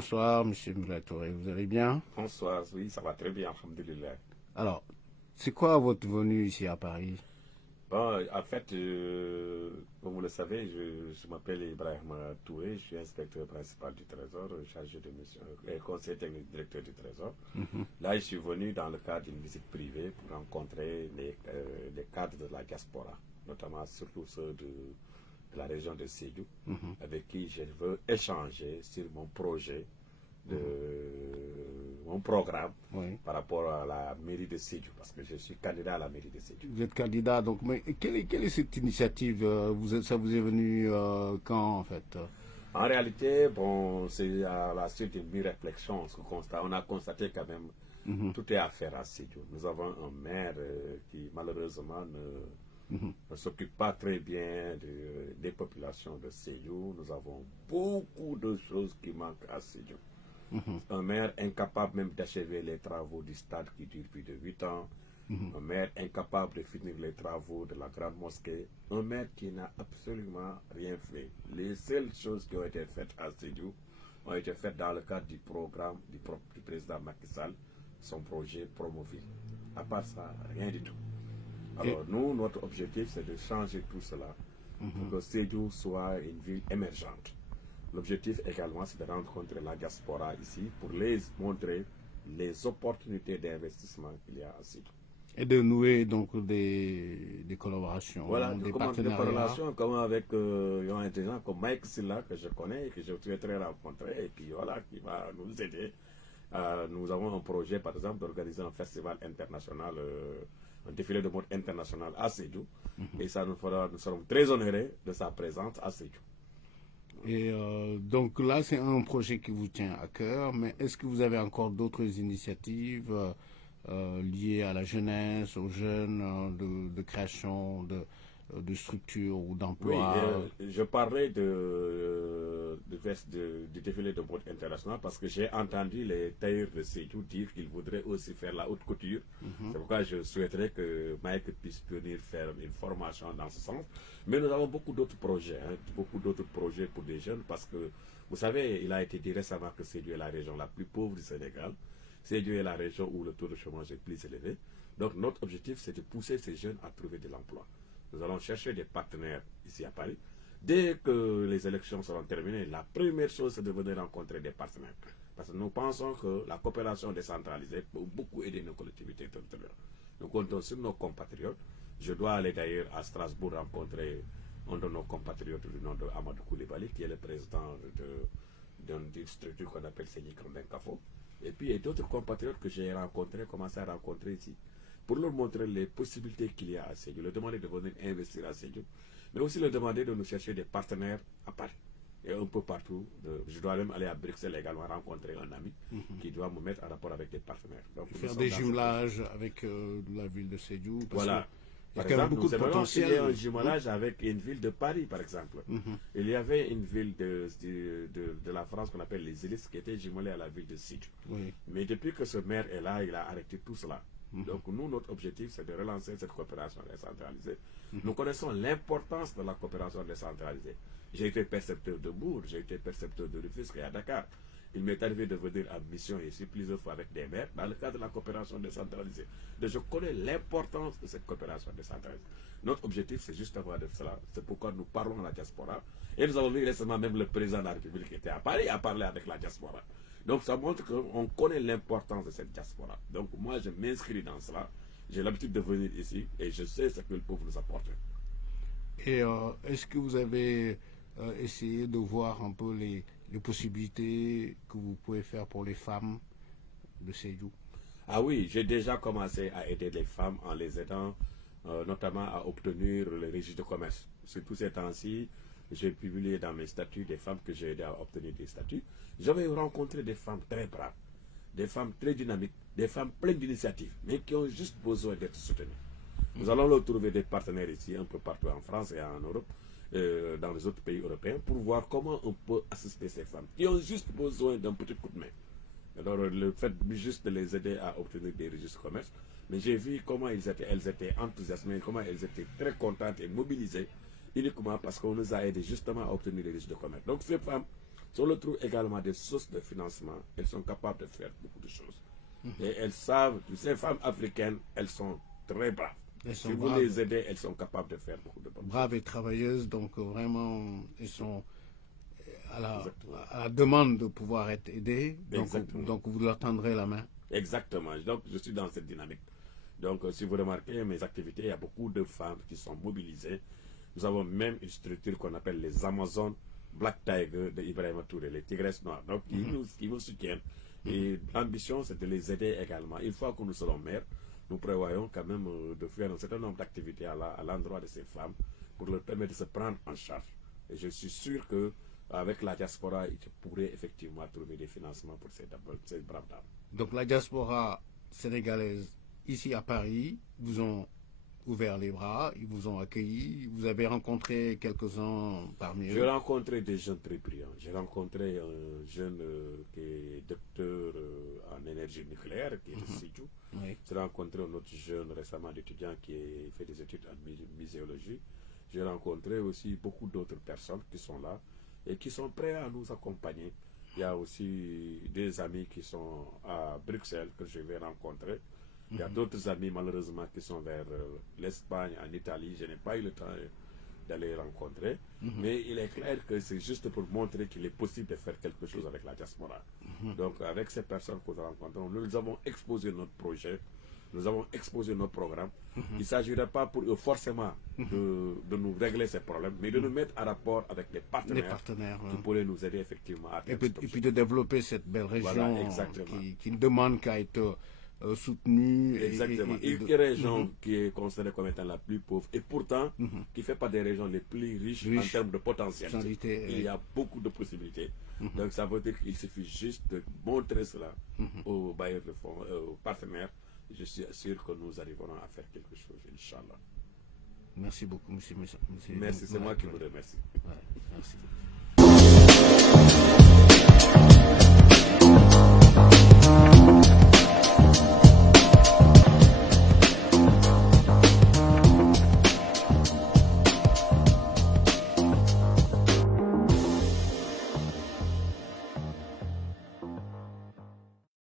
Bonsoir, Monsieur Moulay Touré, vous allez bien? Bonsoir, oui, ça va très bien, alhamdoulilah. Alors, c'est quoi votre venue ici à Paris? Bon, en fait, comme vous le savez, je m'appelle Ibrahim Touré, je suis inspecteur principal du Trésor, chargé de mission, et conseiller technique directeur du Trésor. Là, je suis venu dans le cadre d'une visite privée pour rencontrer les cadres de la diaspora, notamment surtout ceux de la région de Sédhiou, avec qui je veux échanger sur mon projet mon programme par rapport à la mairie de Sédhiou, parce que je suis candidat à la mairie de Sédhiou. Vous êtes candidat, donc, mais quelle est cette initiative? Ça vous est venu quand, en fait? En réalité, bon, c'est à la suite d'une réflexion, on a constaté quand même tout est à faire à Sédhiou. Nous avons un maire qui malheureusement ne s'occupe pas très bien des populations de Sédhiou. Nous avons beaucoup de choses qui manquent à Sédhiou. Un maire incapable même d'achever les travaux du stade qui dure plus de 8 ans. Un maire incapable de finir les travaux de la grande mosquée. Un maire qui n'a absolument rien fait. Les seules choses qui ont été faites à Sédhiou ont été faites dans le cadre du programme du président Macky Sall, son projet Promoville. À part ça, rien du tout. Alors nous, notre objectif, c'est de changer tout cela pour que Sédhiou soit une ville émergente. L'objectif également, c'est de rencontrer la diaspora ici pour les montrer les opportunités d'investissement qu'il y a à Sédhiou. Et de nouer donc des collaborations, voilà, des partenariats. Des collaborations comme avec des gens comme Mike Silla, que je connais et que je souhaiterais rencontrer, et puis voilà, qui va nous aider. Nous avons un projet, par exemple, d'organiser un festival international, un défilé de mode international à Sédhiou, et ça nous serons très honorés de sa présence à Sédhiou. Et donc là, c'est un projet qui vous tient à cœur, mais est-ce que vous avez encore d'autres initiatives liées à la jeunesse, aux jeunes, de création de structures ou d'emplois? Oui, je parlais du défilé de mode international parce que j'ai entendu les tailleurs de Sédhiou dire qu'ils voudraient aussi faire la haute couture. C'est pourquoi je souhaiterais que Mike puisse venir faire une formation dans ce sens. Mais nous avons beaucoup d'autres projets, beaucoup d'autres projets pour des jeunes parce que, vous savez, il a été dit récemment que Sédhiou est la région la plus pauvre du Sénégal. Sédhiou est la région où le taux de chômage est plus élevé. Donc notre objectif, c'est de pousser ces jeunes à trouver de l'emploi. Nous allons chercher des partenaires ici à Paris. Dès que les élections seront terminées, la première chose, c'est de venir rencontrer des partenaires. Parce que nous pensons que la coopération décentralisée peut beaucoup aider nos collectivités territoriales. Nous comptons sur nos compatriotes. Je dois aller d'ailleurs à Strasbourg rencontrer un de nos compatriotes du nom de Amadou Koulibaly, qui est le président d'une structure qu'on appelle Séni Kafo. Et puis il y a d'autres compatriotes que j'ai rencontrés, commencé à rencontrer ici, pour leur montrer les possibilités qu'il y a à Sédhiou, leur demander de venir investir à Sédhiou, mais aussi leur demander de nous chercher des partenaires à Paris et un peu partout. Je dois même aller à Bruxelles également rencontrer un ami qui doit me mettre en rapport avec des partenaires. Donc, faire des jumelages avec la ville de Sédhiou. Voilà. Il y a quand même beaucoup de potentiel. Il y a un jumelage avec une ville de Paris, par exemple. Il y avait une ville de la France qu'on appelle les Hélices qui était jumelée à la ville de Sédhiou. Mais depuis que ce maire est là, il a arrêté tout cela. Donc nous, notre objectif, c'est de relancer cette coopération décentralisée. Nous connaissons l'importance de la coopération décentralisée. J'ai été percepteur de Bourg, j'ai été percepteur de Rufisque et à Dakar. Il m'est arrivé de venir en mission ici plusieurs fois avec des maires dans le cadre de la coopération décentralisée. Donc je connais l'importance de cette coopération décentralisée. Notre objectif, c'est justement de cela. C'est pourquoi nous parlons à la diaspora. Et nous avons vu récemment même le président de la République qui était à Paris à parler avec la diaspora. Donc ça montre qu'on connaît l'importance de cette diaspora. Donc moi, je m'inscris dans cela. J'ai l'habitude de venir ici et je sais ce que le pauvre nous apporte. Et est-ce que vous avez essayé de voir un peu les possibilités que vous pouvez faire pour les femmes de Sédhiou? Ah oui, j'ai déjà commencé à aider les femmes en les aidant notamment à obtenir le registre de commerce. Sur tous ces temps-ci, j'ai publié dans mes statuts des femmes que j'ai aidé à obtenir des statuts. J'avais rencontré des femmes très braves, des femmes très dynamiques, des femmes pleines d'initiatives, mais qui ont juste besoin d'être soutenues. Nous allons leur trouver des partenaires ici, un peu partout en France et en Europe, dans les autres pays européens, pour voir comment on peut assister ces femmes qui ont juste besoin d'un petit coup de main. Alors le fait juste de les aider à obtenir des registres de commerce, mais j'ai vu comment elles étaient enthousiasmées, comment elles étaient très contentes et mobilisées, uniquement parce qu'on nous a aidés justement à obtenir des registres de commerce. Donc ces femmes Si on leur trouve également des sources de financement, elles sont capables de faire beaucoup de choses. Et elles savent, ces femmes africaines, elles sont très braves. Si vous les aidez, elles sont capables de faire beaucoup de bonnes choses. Braves et travailleuses, donc vraiment, elles sont à la demande de pouvoir être aidées. Donc vous leur tendrez la main. Exactement. Donc je suis dans cette dynamique. Donc si vous remarquez mes activités, il y a beaucoup de femmes qui sont mobilisées. Nous avons même une structure qu'on appelle les Amazones Black Tiger de Ibrahima Touré, les Tigresses Noires. Donc ils nous soutiennent. Et l'ambition, c'est de les aider également. Une fois que nous serons maires, nous prévoyons quand même de faire un certain nombre d'activités à l'endroit de ces femmes pour leur permettre de se prendre en charge. Et je suis sûr qu'avec la diaspora, ils pourraient effectivement trouver des financements pour ces braves dames. Donc la diaspora sénégalaise ici à Paris vous ont ouvert les bras, ils vous ont accueilli, vous avez rencontré quelques-uns parmi eux. J'ai rencontré des jeunes très brillants. J'ai rencontré un jeune qui est docteur en énergie nucléaire, qui est de Sédhiou. Oui. J'ai rencontré un autre jeune récemment étudiant qui fait des études en muséologie. J'ai rencontré aussi beaucoup d'autres personnes qui sont là et qui sont prêts à nous accompagner. Il y a aussi des amis qui sont à Bruxelles que je vais rencontrer. Il y a d'autres amis malheureusement qui sont vers l'Espagne, en Italie. Je n'ai pas eu le temps d'aller rencontrer. Mais il est clair que c'est juste pour montrer qu'il est possible de faire quelque chose avec la diaspora. Donc avec ces personnes que nous rencontrons, nous avons exposé notre projet, nous avons exposé notre programme. Il ne s'agirait pas pour eux forcément de nous régler ces problèmes, mais de nous mettre en rapport avec les partenaires qui pourraient nous aider effectivement à et puis de développer cette belle région voilà, qui ne demande qu'à être soutenue. Exactement. Une région qui est considérée comme étant la plus pauvre et pourtant qui fait partie des régions les plus riches en termes de potentialité. Il y a beaucoup de possibilités. Donc ça veut dire qu'il suffit juste de montrer cela aux bailleurs de fonds, aux partenaires. Je suis sûr que nous arriverons à faire quelque chose, Inch'Allah. Merci beaucoup, monsieur. Merci, c'est moi qui vous remercie. Ouais, merci.